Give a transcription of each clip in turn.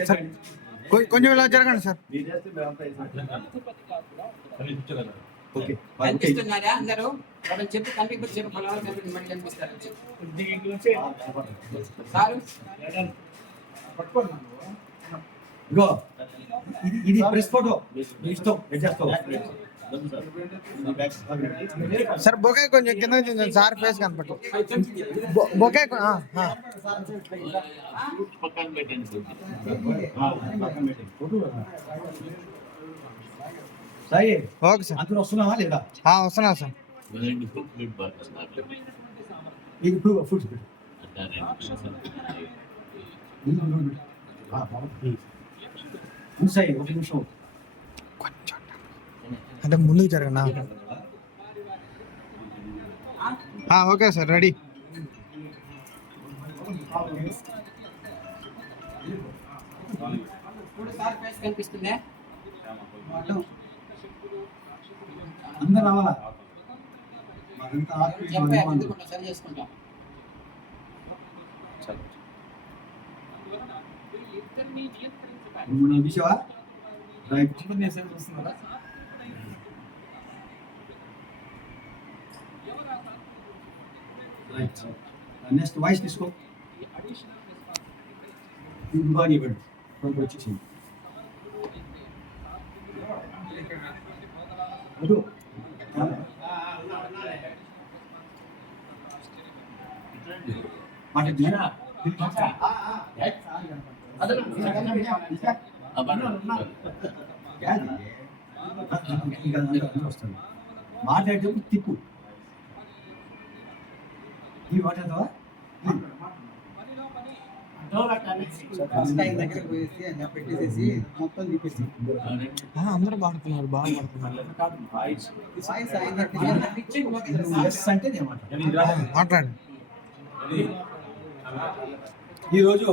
Sir కొంచెం ఇలా జరగండి సార్. ఓకే. కనిపిస్తున్నారా అందరూ? వాళ్ళు చెప్పు కనిపించి చెప్పు పొలాలు కనిపించి మళ్ళీ కనిపిస్తారు సారు? ఇగో ఇది ఇది ప్రెస్ ఫోటో. ఇష్టం. చేస్తావు సార్ బొకే కొంచెం కింద కొంచెం సార్ ఫేస్ కనపట్టు బొకే ఓకే సార్. అందరూ వస్తున్నావా లేదా వస్తున్నా సార్. ఇప్పుడు ఫుడ్ సాయి ఒక నిమిషం అంటే ముందుకు జరగనా? Okay sir ready. ఇప్పుడు సార్ ఫేస్ అందరు రావాలా సరి చేసుకుంటాం right. నెక్స్ట్ వాయిస్ తీసుకో ఇది బాగా ఇవ్వండి కొంచెం వచ్చేసింది అదు మాట తీరా వస్తుంది మాట్లాడేటప్పుడు తిప్పు ఈ వాటర్ దగ్గర అందరూ పాడుతున్నారు బాగా పాడుతున్నారు. వాయిస్ ఈరోజు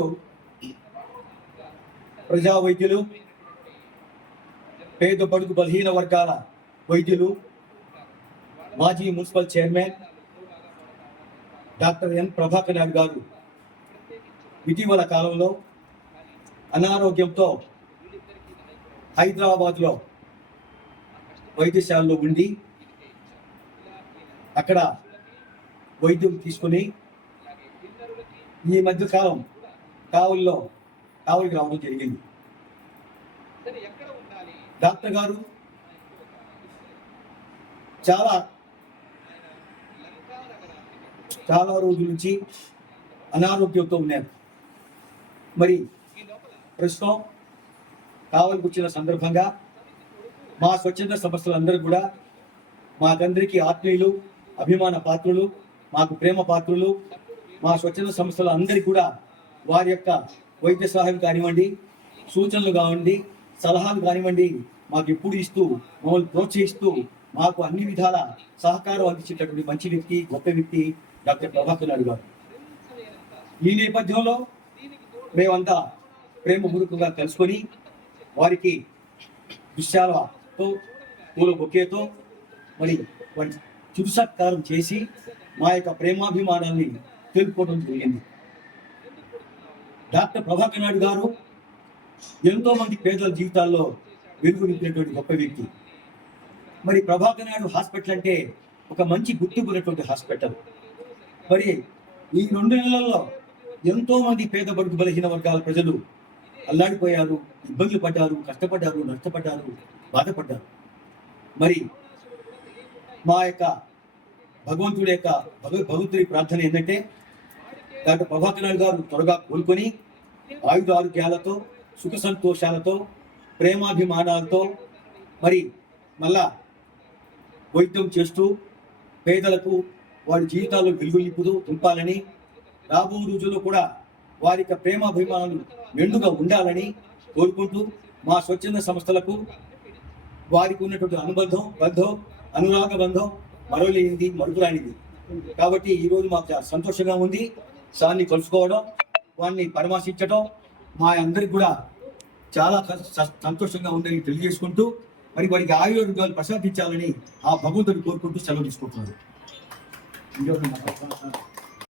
ప్రజా వైద్యులు పేద బడుగు బలహీన వర్గాల వైద్యులు మాజీ municipal chairman doctor N Prabhakar Naidu garu ఇటీవల కాలంలో అనారోగ్యంతో హైదరాబాద్లో వైద్యశాలలో ఉండి అక్కడ వైద్యం తీసుకుని ఈ మధ్య కాలం కావుల్లో కావులికి రావడం జరిగింది. డాక్టర్ గారు చాలా చాలా రోజుల నుంచి అనారోగ్యంతో ఉన్నారు. మరి ప్రస్తుతం కావలికి వచ్చిన సందర్భంగా మా స్వచ్ఛంద సంస్థలందరూ కూడా మాకందరికీ ఆత్మీయులు అభిమాన పాత్రులు మాకు ప్రేమ పాత్రులు మా స్వచ్ఛంద సంస్థల అందరికీ కూడా వారి యొక్క వైద్య సహాయం కానివ్వండి సూచనలు కానివ్వండి సలహాలు కానివ్వండి మాకు ఎప్పుడు ఇస్తూ మమ్మల్ని ప్రోత్సహిస్తూ మాకు అన్ని విధాల సహకారం అందించేటటువంటి మంచి వ్యక్తి గొప్ప వ్యక్తి డాక్టర్ ప్రభాకర్ నాయుడు గారు. ఈ నేపథ్యంలో మేమంతా ప్రేమపూర్వకంగా కలుసుకొని వారికి దుశ్శాలతో పూల బొకేతో మరి వారి చురు చేసి మా యొక్క ప్రేమాభిమానాన్ని తెలుపుకోవడం జరిగింది. డాక్టర్ ప్రభాకర్ నాయుడు గారు ఎంతో మంది పేదల జీవితాల్లో వెలుగు నింపినటువంటి గొప్ప వ్యక్తి. మరి ప్రభాకర్ నాయుడు హాస్పిటల్ అంటే ఒక మంచి గుర్తింపు ఉన్నటువంటి హాస్పిటల్. మరి ఈ రెండు నెలల్లో ఎంతో మంది పేద బడుగు బలహీన వర్గాల ప్రజలు అల్లాడిపోయారు ఇబ్బందులు పడ్డారు కష్టపడ్డారు నష్టపడ్డారు బాధపడ్డారు. మరి మా యొక్క భగవంతుడి యొక్క భగవ భగవంతుడి ప్రార్థన ఏంటంటే డాక్టర్ ప్రభాకర్ నాయుడు గారు త్వరగా కోలుకొని ఆయుధ ఆరోగ్యాలతో సుఖ సంతోషాలతో ప్రేమాభిమానాలతో మరి మళ్ళా వైద్యం చేస్తూ పేదలకు వారి జీవితాల్లో వెలుగు నింపుతూ నింపాలని రాబో రోజుల్లో కూడా వారి యొక్క ప్రేమాభిమానాలు మెండుగా ఉండాలని కోరుకుంటూ మా స్వచ్ఛంద సంస్థలకు వారికి ఉన్నటువంటి అనుబంధం బంధం అనురాగ బంధం మరవలేనిది మరుపురానిది కాబట్టి ఈరోజు మాకు సంతోషంగా ఉంది. సార్ని కలుసుకోవడం వారిని పరామర్శించడం మా అందరికి కూడా చాలా స- సంతోషంగా ఉందని తెలియజేసుకుంటూ మరి వారికి ఆయుర్వేదాలు ప్రసాదించాలని ఆ భగవంతుని కోరుకుంటూ సెలవు తీసుకుంటున్నారు ఇంకెవరు